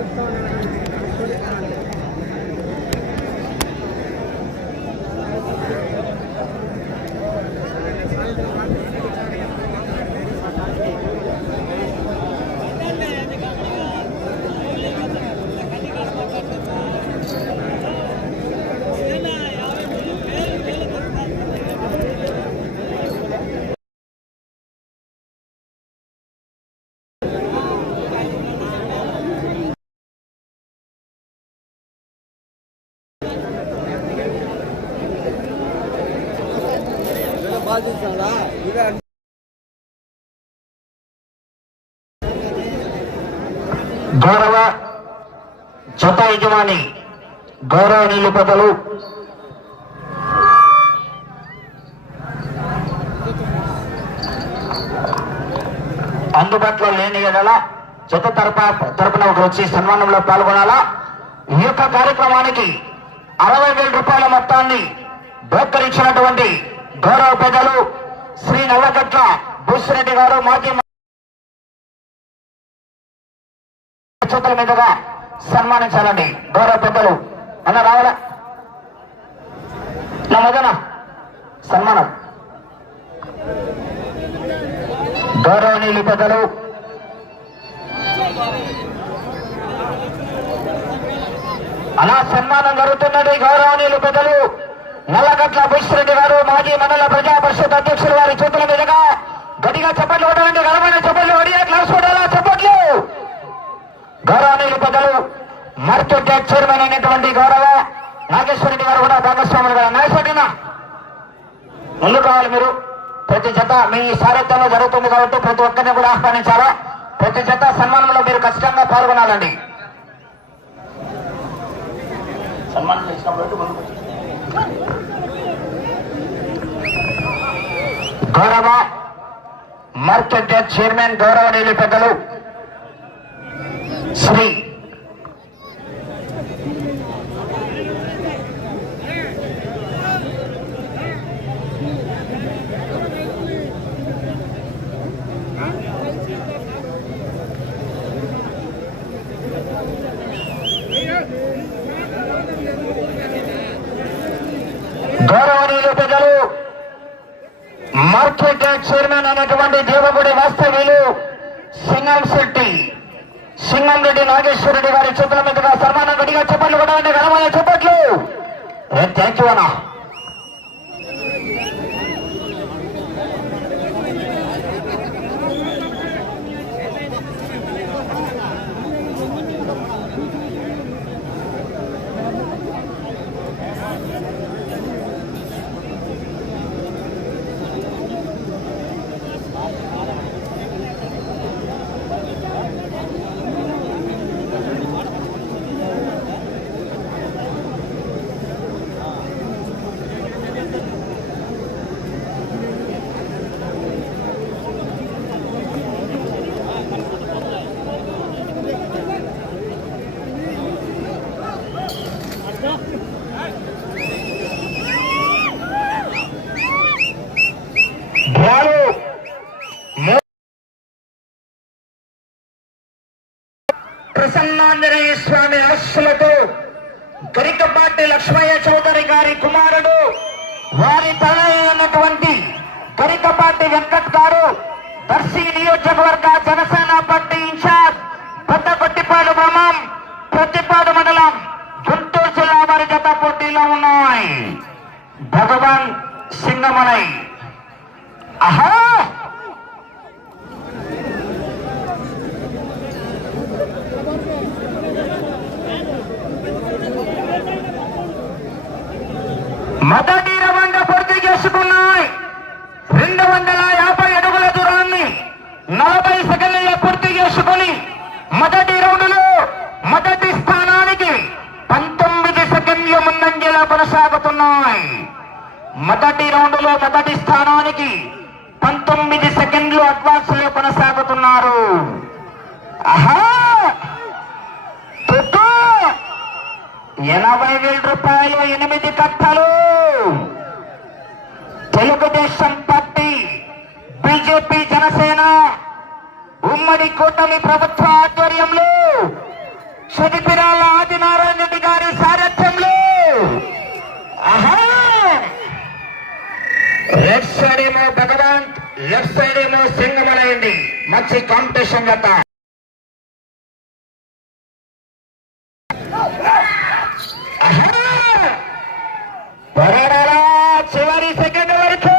the phone around. యజమాని గౌరవనీయులు పెద్దలు అందుబాటులో లేని ఎడల జత తరపు తరపున ఒకరు వచ్చి సన్మానంలో పాల్గొనాలా? ఈ యొక్క కార్యక్రమానికి అరవై వేల రూపాయల మొత్తాన్ని బోత్కరించినటువంటి గౌరవ పెద్దలు శ్రీ నల్లగట్ల భూసిరెడ్డి గారు మాజీ చేతుల మీదుగా సన్మానించాలండి. గౌరవ పెద్దలు. అన్న రావాలా? నా మదన. సన్మానం. గౌరవనీయులు పెద్దలు. అలా సన్మానం జరుగుతున్నది గౌరవనీయులు పెద్దలు. నల్లగట్ల బుష్రెడ్డి గారు మాజీ మండల ప్రజా పరిషత్ అధ్యక్షులు వారి చేతుల మీదుగా గట్టిగా చప్పట్లు కొట్టాలండి ఘనమైన చప్పట్లు అడిగే క్లాస్ కొట్టాలా చప్పట్లు గౌరవనీయులు పెద్దలు మార్కెట్ యార్డ్ చైర్మన్ అయినటువంటి గౌరవ నాగేశ్వరరెడ్డి గారు కూడా భాగస్వాములు గారు నాగేశ్వరరెడ్డినా ముందు కావాలి మీరు ప్రతి జత మీ సారథ్యంలో జరుగుతుంది కాబట్టి ప్రతి ఒక్కరిని కూడా ఆహ్వానించాలా? ప్రతి జత సన్మానంలో మీరు ఖచ్చితంగా పాల్గొనాలండి. సన్మానం గౌరవ మార్కెట్ చైర్మన్ గౌరవనీయులు పెద్దలు శ్రీ గౌరవనీయులు పెద్దలు మార్కెట్ యార్డ్ చైర్మన్ అయినటువంటి దేవగుడి వాస్తవ్యులు సింగం శెట్టి. సింగం రెడ్డి నాగేశ్వరరెడ్డి గారి చేతుల మీదుగా సన్మానం గడిగా చెప్పట్లు కూడా ఘనమైన చెప్పట్లు. థ్యాంక్ యూ అన్నా ధ్యాను మో- ప్రసన్నాంజనేయ స్వామి ఆశలతో గరికపాటి లక్ష్మయ్య చౌదరి గారి కుమారుడు వారి తనయ్య అన్నటువంటి గరికపాటి వెంకట్ గారు దర్శి నియోజకవర్గ జనసేన పార్టీ ఇన్ఛార్జ్ పెద్దపట్టిపాడు గ్రామం ప్రతిపాడు మండలం గుంటూరు జిల్లా వారి గత పోటీలో ఉన్నాయి. భగవాన్ సింగమలై. అహా! మొదటి రవండ పూర్తి చేసుకున్నాయి రెండు వందల యాభై అడుగుల దూరాన్ని నలభై సెకండ్లలో పూర్తి చేసుకుని మొదటి రౌండ్లో మొదటి స్థానానికి పంతొమ్మిది సెకండ్లు ముందంజలా కొనసాగుతున్నాయి. మొదటి రౌండ్లో మొదటి స్థానానికి పంతొమ్మిది సెకండ్లు అడ్వాన్స్లో కొనసాగుతున్నారు. ఆహా ఎనభై వేల రూపాయలు ఎనిమిది కట్టలు. తెలుగుదేశం పార్టీ బీజేపీ జనసేన ఉమ్మడి కూటమి ప్రభుత్వ ఆధ్వర్యంలో చదిపిరాల ఆదినారాయణ రెడ్డి గారి సారథ్యంలో. లెఫ్ట్ సైడ్ ఏమో భగవాన్ లెఫ్ట్ సైడ్ ఏమో సింగమలయండి మంచి కాంపిటీషన్ గత పరడరా చివరి సెకండ్ వరకు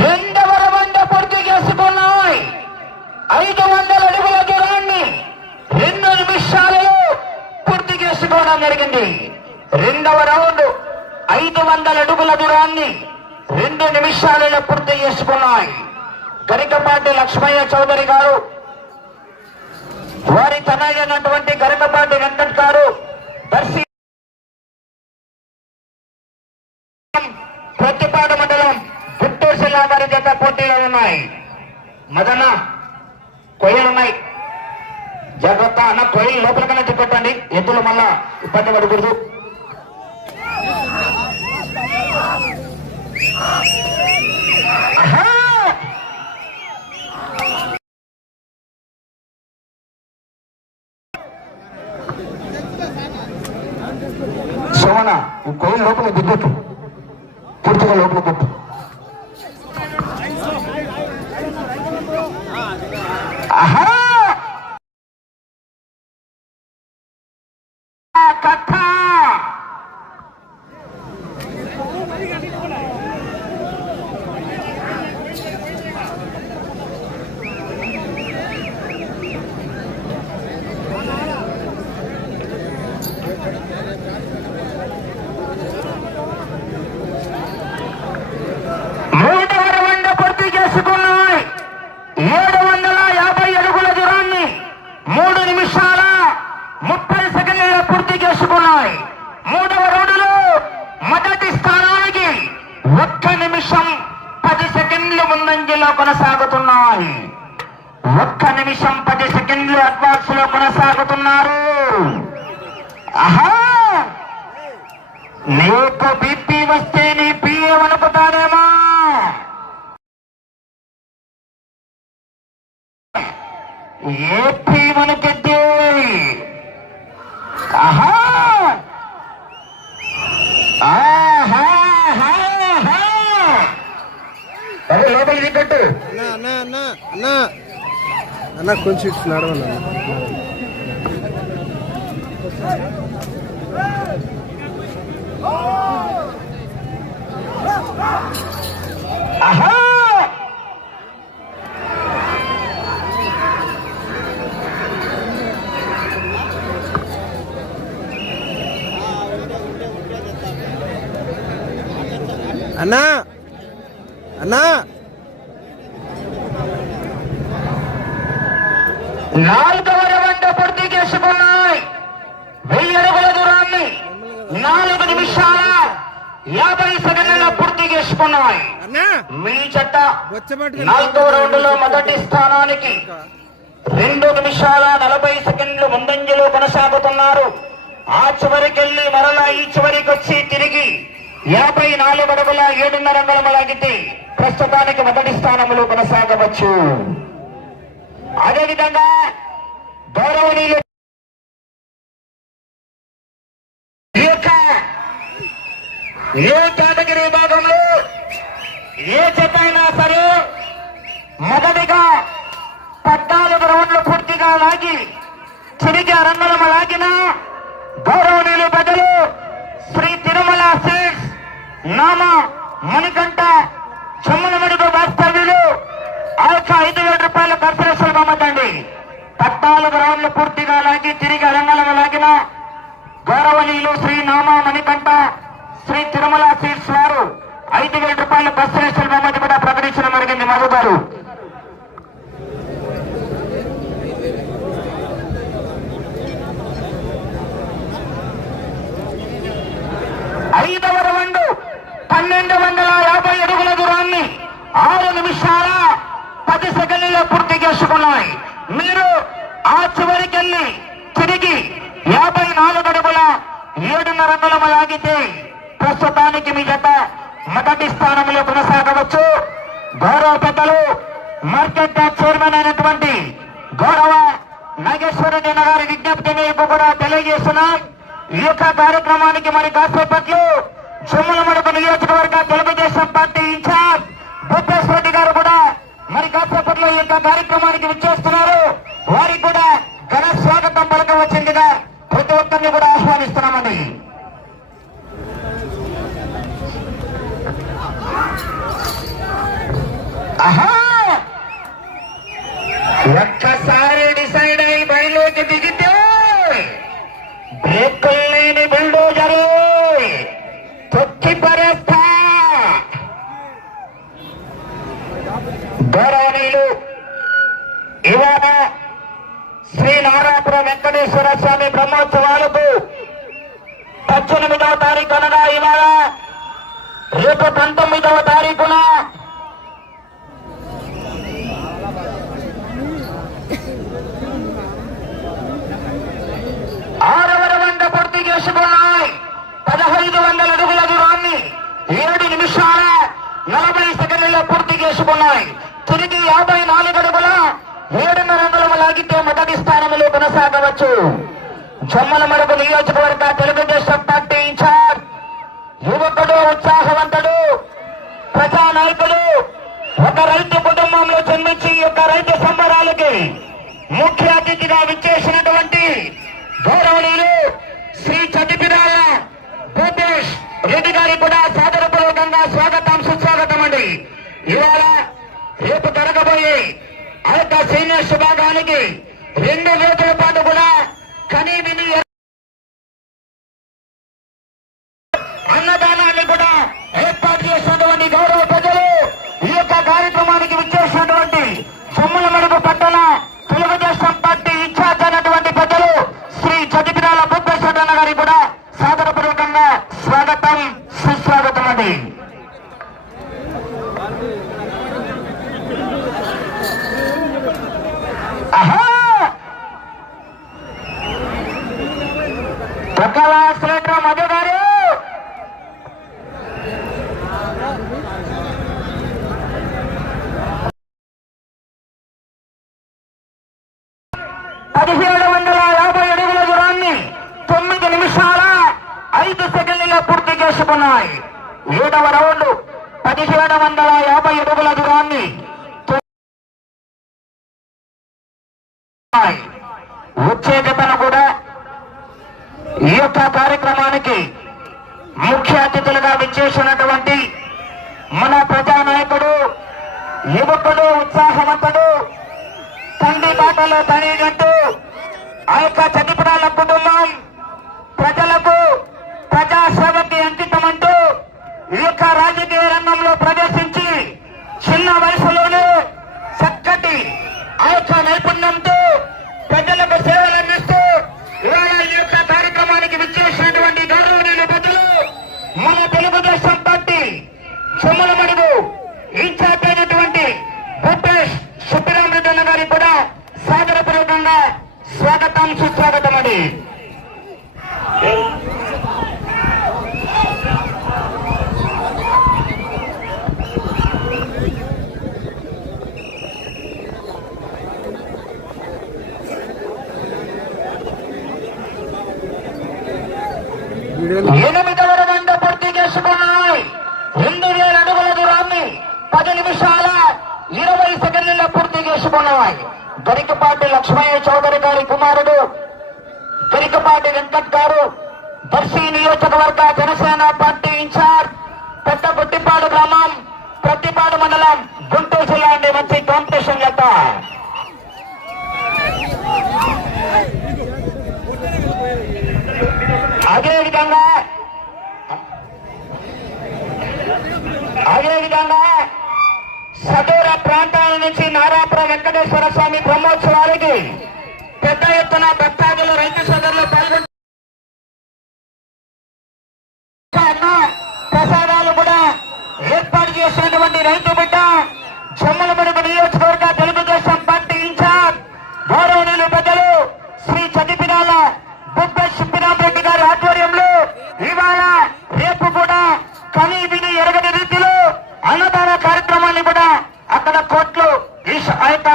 రెండవ రౌండ్ పూర్తి చేసుకున్నాయి ఐదు వందల అడుగుల దూరాన్ని రెండు నిమిషాలలో పూర్తి చేసుకోవడం జరిగింది. రెండవ రౌండ్ ఐదు వందల అడుగుల దూరాన్ని రెండు నిమిషాలలో పూర్తి చేసుకున్నాయి. గరికపాటి లక్ష్మయ్య చౌదరి గారు వారి తనయ్యనటువంటి గరికపాటి వెంకట్ గారు దర్శి ప్రతిపాడు మండలం గుంటూరు జిల్లా వారి జత పోటీలో ఉన్నాయి. మదన కొయ్యలున్నాయి. జాగ్రత్త అన్న కొయ్యలు లోపలికన్నా చెప్పండి ఎద్దులు మళ్ళా ఇబ్బంది పడకూడదు ఆహా! సోమన ఈ కొయ్యలు లోపల దిగ్గట్టు పూర్తిగా లోపల కొట్టు ఆహా! ఆ కథ మూడవ రౌండ్ పూర్తి చేసుకున్నాయి ఏడు వందల యాభై అడుగుల దూరాన్ని మూడు నిమిషాల ముప్పై సెకండ్ల పూర్తి చేసుకున్నాయి మూడవ రౌండ్లో మొదటి స్థానానికి ఒక్క నిమిషం పది సెకండ్లు ముందంజలో ఉన్నాయి ఒక్క నిమిషం పది సెకండ్లు అడ్వాన్స్లో కొనసాగుతున్నారు. ఆహా నీకు బీపీ వస్తే నీ పిఏ వణుకుతాడేమో. ఏపీ వణుకెద్ది. ఆహా ఆ ఆహా. అరే లోపలికి దిగ్గట్టు అన్నా అన్న కొంచెం అన్న ఆహా అన్నా అన్నా నాలుగవ రౌండ్ పూర్తి చేసుకున్నాయి వెయ్యి అడుగుల దూరాన్ని నాలుగు నిమిషాల యాభై సెకండ్ల పూర్తి చేసుకున్నాయి అన్నా మీ చెట్ట బొచ్చబట్టుకుని నాలుగవ రౌండ్లో మొదటి స్థానానికి రెండు నిమిషాల నలభై సెకండ్లు ముందంజలో కొనసాగుతున్నారు. ఆ చివరికెళ్ళి మరలా ఈ చివరికి వచ్చి తిరిగి యాభై నాలుగు అడుగుల ఏడున్నర అంగళం లాగితే ప్రస్తుతానికి మొదటి స్థానంలో కొనసాగవచ్చు. అదేవిధంగా గౌరవనీయులు ఈ యొక్క ఏ కేటగిరీ విభాగంలో ఏ జత అయినా సరే మొదటిగా పద్నాలుగు రౌండ్లు పూర్తిగా లాగి చిరిగి అరంగళం లాగిన గౌరవనీయులు ప్రజలు శ్రీ తిరుమల సీట్స్ నామ మణికంఠ చెమ్మలమడుగు వాస్తవ్యులు ఆ యొక్క ఐదు వేల రూపాయల కన్సలేషన్ అమ్మతండి పద్నాలుగు రౌండ్లు పూర్తిగా లాగి తిరిగి అరంగళం లాగిన గౌరవనీయులు శ్రీ నామ మణికంఠ శ్రీ తిరుమల సీట్స్ వారు. ఐదు వేల రూపాయల బస్సు రేషన్ బహుమతి కూడా ప్రకటించడం జరిగింది మధు గారు. ఐదవ రౌండ్ పన్నెండు వందల యాభై అడుగుల దూరాన్ని ఆరు నిమిషాల పది సెకండ్లలో పూర్తి చేసుకున్నాయి. మీరు ఆ చివరికెళ్ళి తిరిగి యాభై నాలుగు అడుగుల ఏడున్నర అంగుళము లాగితే ప్రస్తుతానికి మీ జత మొదటి స్థానంలో కొనసాగవచ్చు. గౌరవ పెద్దలు మార్కెట్ చైర్మన్ అయినటువంటి గౌరవ నాగేశ్వరరెడ్డి గారి విజ్ఞప్తి కూడా తెలియజేస్తున్నాం. ఈ యొక్క కార్యక్రమానికి మరి కాసేపట్లు సొమ్ముల మడుపు నియోజకవర్గ తెలుగుదేశం పార్టీ ఇన్ఛార్జ్ భూపేశ్ రెడ్డి గారు కూడా మరి కాసేపట్లో ఈ యొక్క కార్యక్రమానికి విచ్చేస్తున్నారు. వారికి కూడా ఘన స్వాగతం పలకవచ్చిందిగా ప్రతి ఒక్కరిని కూడా ఆహ్వానిస్తున్నామండి ఆహా ఒక్కసారి డిసైడ్ అయి బయలుకి దిగితే బ్రేకులు లేని బుల్డోజరు తొక్కి పరేస్తా గౌరవనీయులు ఇవాళ శ్రీ నారాపురం వెంకటేశ్వర స్వామి బ్రహ్మోత్సవాలకు పద్దెనిమిదవ తారీఖు అనగా ఇవాళ రేపు పంతొమ్మిదవ తారీఖున ఆరవ వంద పూర్తి చేసుకున్నాయి పదహైదు వందల అడుగుల దూరాన్ని ఏడు నిమిషాల నలభై సెకండ్లలో పూర్తి చేసుకున్నాయి. తిరిగి యాభై నాలుగు అడుగుల ఏడున్నర అంగుళము లాగితే మొదటి స్థానంలో కొనసాగవచ్చు. జమ్మల మరపు నియోజకవర్గ తెలుగుదేశం పార్టీ ఇన్ఛార్జ్ యువకుడు ఉత్సాహవంతుడు ప్రజానాయకుడు ఒక రైతు కుటుంబంలో జన్మించి యొక్క రైతు సంబరాలకి ముఖ్య అతిథిగా విచ్చేసినటువంటి గౌరవనీయులు శ్రీ చదిపిరాల భూపేష్ రెడ్డి గారికి కూడా సాదరపూర్వకంగా స్వాగతం సుస్వాగతం అండి. ఇవాళ రేపు జరగబోయే ఆ యొక్క సీనియర్స్ విభాగానికి రెండు రోజుల పాటు కూడా కనీ విని అన్నదానాన్ని కూడా ఏర్పాటు చేసినటువంటి గౌరవ ప్రజలు ఈ యొక్క కార్యక్రమానికి విచ్చేసినటువంటి సొమ్ముల మడుగు పట్ట తెలుగుదేశం పార్టీ ఇన్ఛార్జ్ అయినటువంటి పెద్దలు శ్రీ చదిపిరాల భూపేశ్వర గారికి కూడా సాదరపూర్వకంగా స్వాగతం సుస్వాగతం అండి ఆహా పక్కల శ్రేష్ఠ మధు గారు పదిహేడు వందల యాభై అడుగుల దూరాన్ని తొమ్మిది నిమిషాల ఐదు సెకండ్లలో పూర్తి చేసుకున్నాయి ఏడవ రౌండ్ పదిహేడు వందల యాభై అడుగుల దూరాన్ని తొమ్మిది ఉత్తేజతను కూడా ఈ యొక్క కార్యక్రమానికి ముఖ్య అతిథులుగా విచ్చేసినటువంటి మన ప్రజానాయకుడు యువకుడు ఉత్సాహవంతుడు తండ్రి బాటలో తనిగంటూ ఆ యొక్క చతిపురాల కుటుంబం ప్రజలకు ప్రజాసేవకి అంకితమంటూ ఈ యొక్క రాజకీయ రంగంలో ప్రవేశించి చిన్న వయసులోనే చక్కటి ఆ యొక్క నైపుణ్యంతో ప్రజలకు సేవలు అందిస్తూ ఇవాళ ఈ యొక్క కార్యక్రమానికి విచ్చేసినటువంటి గౌరవనీయుల పెద్దలు మన తెలుగుదేశం పార్టీ సొమ్ముల మడుగు ఇన్ఛార్జ్ అయినటువంటి భూపేష్ సుబ్బరామరెడ్డి గారికి కూడా సాదరపూర్వకంగా స్వాగతం సుస్వాగతం అండి వీడియోలో ఎనిమిదవ గంట పూర్తి చేసుకున్నాయి రెండు వేల అడుగుల దూరాన్ని పది నిమిషాల ఇరవై సెకండ్లలో పూర్తి చేసుకున్నాయి గరికపాటి లక్ష్మయ్య చౌదరి గారి కుమారుడు గరికపాటి వెంకట్ గారు దర్శి నియోజకవర్గ జనసేన పార్టీ ఇన్ఛార్జ్ పెద్ద గుట్టిపాడు గ్రామం ప్రతిపాడు మండలం గుంటూరు జిల్లా నుండి మంచి కాంపిటీషన్ జత అదే విధంగా అదే విధంగా సదూర ప్రాంతాల నుంచి నారాపురం వెంకటేశ్వర స్వామి బ్రహ్మోత్సవానికి పెద్ద ఎత్తున భక్తాలు రైతు సోదరులు పాల్గొంటున్న ప్రసాదాలు కూడా ఏర్పాటు చేసినటువంటి రైతు బిడ్డ చెమ్మలమడుగు నియోజకవర్గ తెలుగుదేశం పార్టీ ఇన్ఛార్జ్ గౌరవనీయులు పెద్దలు శ్రీ చదిపిరాల బుబ్బ రెడ్డి గారి ఆధ్వర్యంలో ఈ కని విని ఎరగని రీతిలో అన్నదాన కార్యక్రమాన్ని కూడా అక్కడ కోట్లు ఆ యొక్క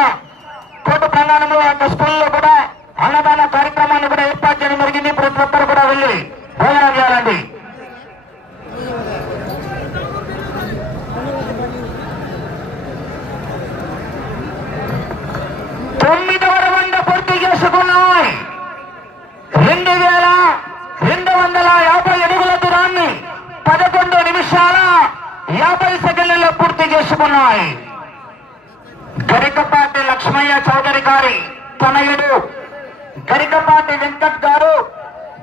కోర్టు ప్రాంగణంలో ఆ యొక్క స్కూల్లో కూడా అన్నదాన కార్యక్రమాన్ని కూడా ఏర్పాటు చేయడం జరిగింది. ప్రతి ఒక్కరు కూడా వెళ్ళి భోజనం చేయాలండి తొమ్మిదవ రౌండ్ పూర్తి చేసుకున్నాయి రెండు వేల రెండు వందల యాభై అడుగుల దూరాన్ని పదకొండు నిమిషాల యాభై సెకండ్లలో పూర్తి చేసుకున్నాయి గరికపాటి లక్ష్మయ్య చౌదరి గారి తనయుడు గరికపాటి వెంకట్ గారు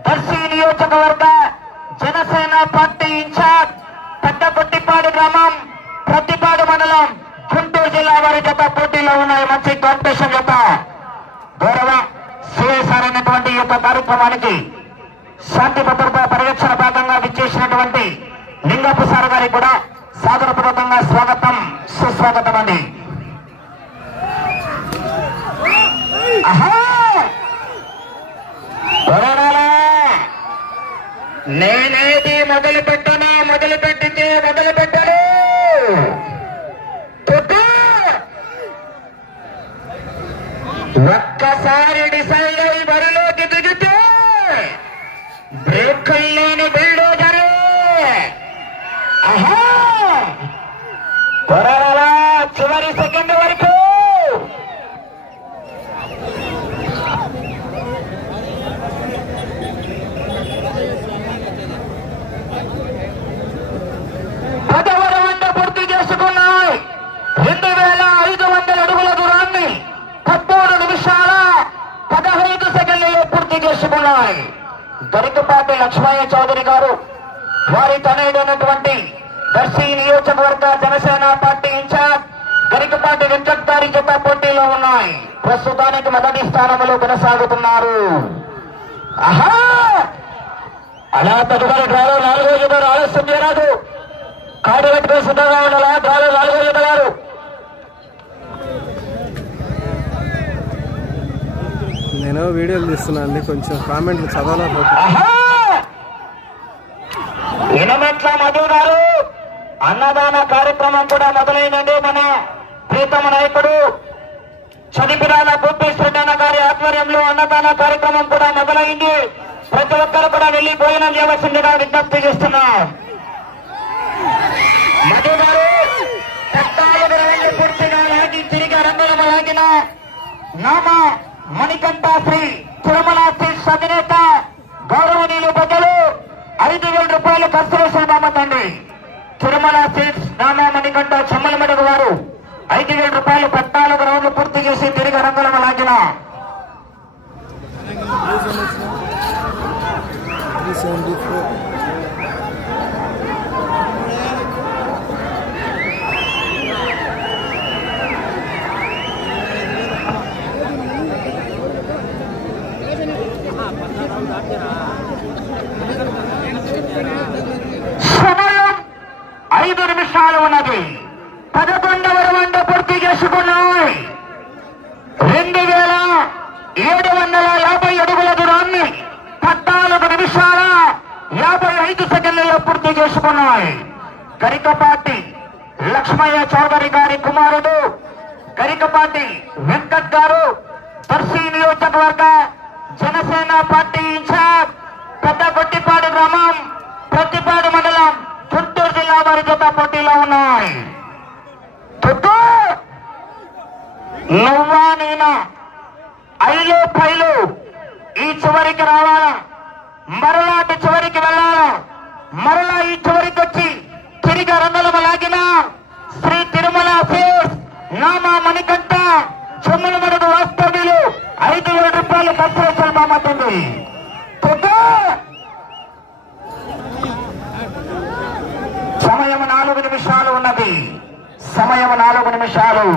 దర్శి నియోజకవర్గ జనసేన పార్టీ ఇన్ఛార్జ్ పెద్దపట్టిపాడు గ్రామం ప్రతిపాడు మండలం గుంటూరు జిల్లా వారి జత పోటీలో ఉన్నాయి. మంచి కాంపిటీషన్ జత. గౌరవ సిఎస్ఆర్ అనేటువంటి యొక్క కార్యక్రమానికి శాంతి భద్రత పరిరక్షణ భాగంగా విచ్చేసినటువంటి లింగపు సార్ గారికి కూడా సాదరపూర్వకంగా స్వాగతం సుస్వాగతం అండి ఆహా! కొరడాలా! నేనేది మొదలు పెట్టనా మొదలు పెట్టితే మొదలు పెట్టను ఒక్కసారి డిసైడ్ అయి బరిలోకి దిగితే బ్రేకుల్లోని బిల్డోజరు ఆహా! కొరడాలా! చివరి సెకండ్ వరకు పదవ రౌండ్ పూర్తి చేసుకున్నాయి రెండు వేల ఐదు వందల అడుగుల దూరాన్ని పదమూడు నిమిషాల పదహైదు సెకండ్లలో పూర్తి చేసుకున్నాయి గరికపాటి లక్ష్మయ్య చౌదరి గారు వారి తనయుడైనటువంటి దర్శి నియోజకవర్గ Janasena party in charge Garikapati Venkat గారి జత పోటీలో ఉన్నాయి. ప్రస్తుతానికి మొదటి స్థానంలో కొనసాగుతున్నారు. ఆహా! అలా తదుపరి డ్రాలో నాలుగో జత ఆలస్యం చేయరాదు కాడి పెట్టుకుని సిద్ధంగా ఉండాలా? డ్రాలో నాలుగో జత గారు నేను వీడియోలు తీస్తున్నా అండి కొంచెం కామెంట్లు చదవలేకపోతే ఆహా! మధు గారు అన్నదాన కార్యక్రమం కూడా మొదలైందండి మన ప్రీతమ నాయకుడు. చదిపిరాల భూపేశ్వరన్న గారి ఆధ్వర్యంలో అన్నదాన కార్యక్రమం కూడా మొదలైంది. ప్రతి ఒక్కరు కూడా వెళ్ళి భోజనం చేయవలసిందిగా విజ్ఞప్తి చేస్తున్నా. మధు గారు పూర్తిగా లాగి తిరిగి రంగులమ లాగిన నామ మణికంఠ శ్రీ అధినేత గౌరవనీయులు ప్రజలు ఐదు వేల రూపాయలు కన్సలేషన్ బామ్మతండి తిరుమల సీట్స్ నానా మణికంఠ చెమ్మలమడుగు వారు ఐదు వేల రూపాయలు పద్నాలుగు రౌండ్లు పూర్తి చేసి తిరిగి రంగులమ లాగిన. సెవెంటీ ఫోర్ సమయం ఐదు నిమిషాలు ఉన్నది. పదకొండవ రౌండ్ పూర్తి చేసుకున్నాయి. రెండు వేల ఏడు వందల యాభై అడుగుల దూరాన్ని పద్నాలుగు నిమిషాల యాభై ఐదు సెకండ్లలో పూర్తి చేసుకున్నాయి. గరికపాటి లక్ష్మయ్య చౌదరి గారి కుమారుడు గరికపాటి వెంకట్ గారు పర్సీ నియోజకవర్గ జనసేన పార్టీ ఇన్ఛార్జ్ పెద్ద గ్రామం ప్రతిపాడు మండలం గుంటూరు జిల్లా జత పోటీలో ఉన్నాయి. తుట్టు నువ్వా నేనా? ఐలో పైలు! ఈ చివరికి రావాలా? మరలా అటు చివరికి వెళ్ళాలా? మరలా ఈ చివరికి వచ్చి తిరిగి రంగులమ లాగిన? శ్రీ తిరుమల ఫేస్ నామా మణికంఠ చెమ్ముల మడుగు వాస్తవ్యులు ఐదు వేల రూపాయలు కన్సలేషన్ నాలుగు నిమిషాలు ఉన్నది సమయం నాలుగు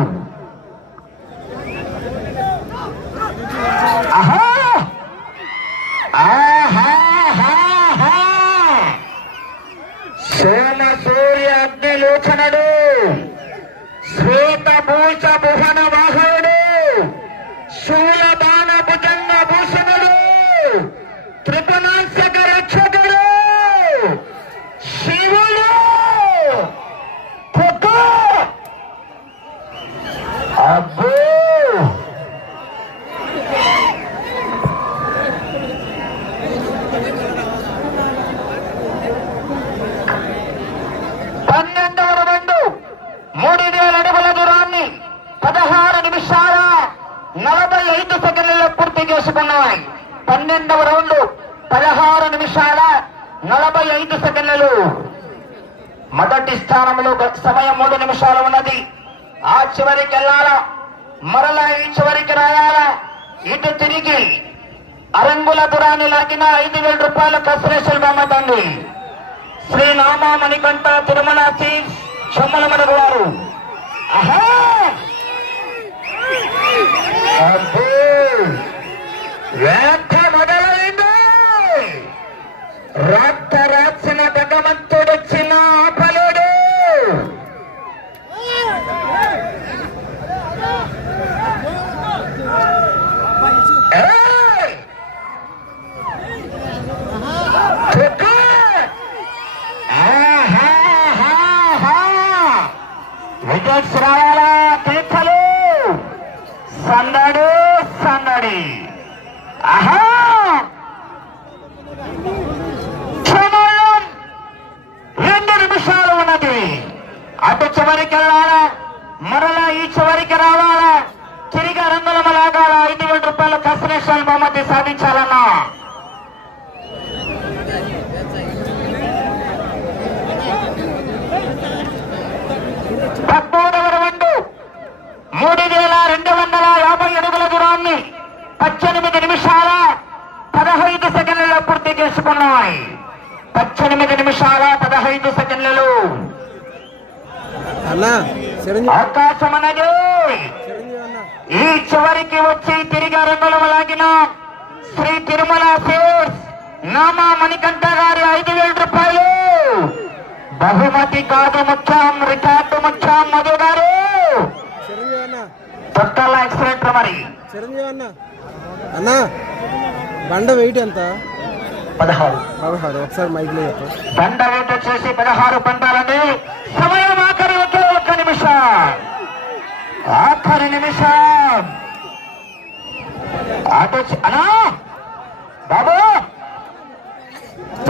పన్నెండవ రెండు మూడు వేల అడుగుల దూరాన్ని పదహారు నిమిషాల నలభై ఐదు సెకండ్లలో పూర్తి చేసుకున్నాయి. పన్నెండవ రౌండ్ పదహారు నిమిషాల నలభై ఐదు సెకండ్లు మొదటి స్థానంలో గ- సమయం మూడు నిమిషాలు ఉన్నది. ఆ చివరికి వెళ్ళాలా మరలా ఈ చివరికి రాయాలా ఇటు తిరిగి అరంగుల దూరాన్ని ఐదు వేల రూపాయల కసరేశ్వర బొమ్మతండి శ్రీ నామా మణికంఠ తిరుమల శ్రీ సొమ్మలమడుగు గారు ఆహా! అబ్బో! వేట మొదలైంది రాత్ర రాసిన భగవంతుడొచ్చిన ఆపలేడు ఏయ్! చుక్కు! ఆహాహాహా! వికెట్స్ రావాలా తీర్థలు సందడు సందడి ఆహా సమయం రెండు నిమిషాలు ఉన్నది అటు చివరికి వెళ్ళాలా మరలా ఈ చివరికి రావాలా తిరిగి రంగుల లాగాల ఐదు వేల రూపాయల కన్సలేషన్ బహుమతి సాధించాలన్నా పద్మూడవ రౌండు మూడు వేల రెండు వందల యాభై అడుగుల దూరాన్ని పద్దెనిమిది నిమిషాల పదహైదు సెకండ్లలో పూర్తి చేసుకున్నాయి. పద్దెనిమిది నిమిషాల పదహైదు సెకండ్లలో. అవకాశం అనేది ఈ చివరికి వచ్చి తిరిగి రంగులు లాగిన శ్రీ తిరుమల సేవ్స్ నామా మణికంఠ గారి ఐదు వేల రూపాయలు. బహుమతి కాదు ముఖ్యం రికార్డు ముఖ్యం మధు గారు. తొక్కల యాక్సిడెంట్ మరి. చిరంజీవి అన్న. అన్న బండ వెయిట్ ఎంత? పదహారు. పదహారు ఒకసారి మైక్లో చెప్పు. దండ వేట చేసి పదహారు సమయం ఆఖరి ఒక్క నిమిషం. ఆఖరి నిమిషం. ఆటో అన్నా! బాబు!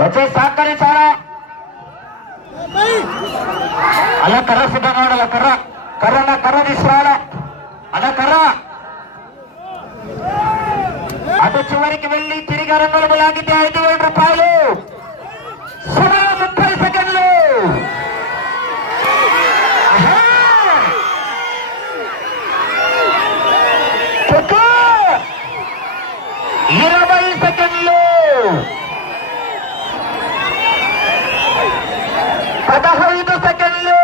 వచ్చి సహకరించాలా? అలా కర్ర సిద్ధంగా ఉండాలి కర్ర. కర్ర కర్ర తీసుకురావాలా? అలా కర్ర! అటు చివరికి వెళ్ళి తిరిగి రంగులు లాగితే ఐదు వేల రూపాయలు సమయం ముప్పై సెకండ్లు ఆహా! కుక్కు! ఇరవై సెకండ్లు పదహైదు సెకండ్లు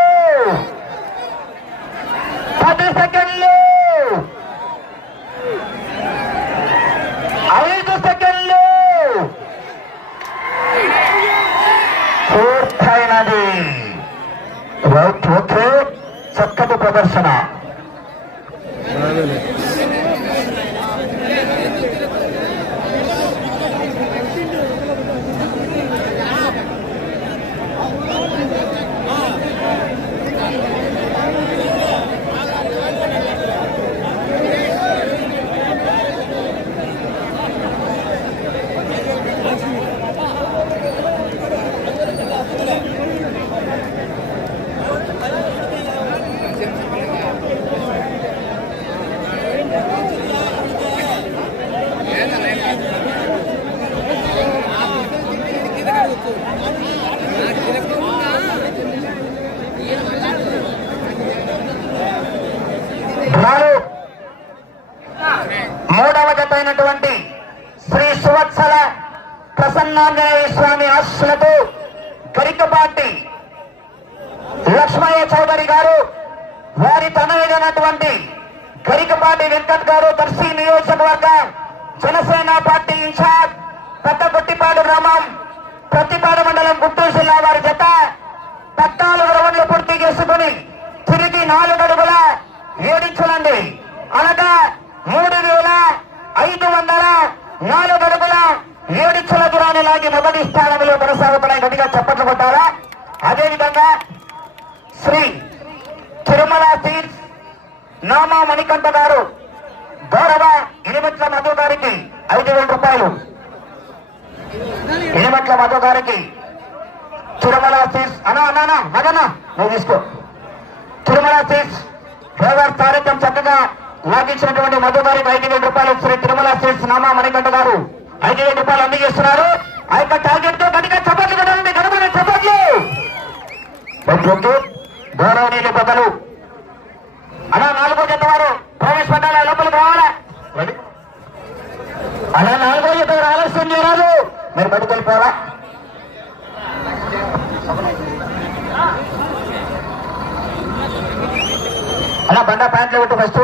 పది సెకండ్లు ఐదు సెకండ్లు పూర్తయినది రైట్ ఓకే చక్కటి சொன்னார்கள் తిరుమల సీట్ నామా మణికంఠ గారు గౌరవ ఇనిమిట్ల మధు గారికి ఐదు వేల రూపాయలు. ఇనిమట్ల మధు గారికి తిరుమల సీట్స్ అనా అన్నా అన్నా, నువ్వు తీసుకో. తిరుమల సీట్స్ డ్రైవర్ తారీఖం చక్కగా లాగించినటువంటి మధు గారికి ఐదు వేల రూపాయలు శ్రీ తిరుమల సీట్స్ నామా మణికంఠ గారు ఐదు వేల రూపాయలు అందజేస్తున్నారు ఆ యొక్క టార్గెట్తో గట్టిగా చప్పట్లు కదండి గడపని చప్పట్లు. ఓకే గౌరవనీయులు పెద్దలు. అలా నాలుగో జత వారు ప్రవేశపెట్టాలి లోపలికి రావాలా? అలా నాలుగో జత వారు ఆలస్యం చేయరాదు. మీరు బయటకు వెళ్ళిపోవాలా? అలా బండ ప్యాంట్లు పెట్టి ఫస్ట్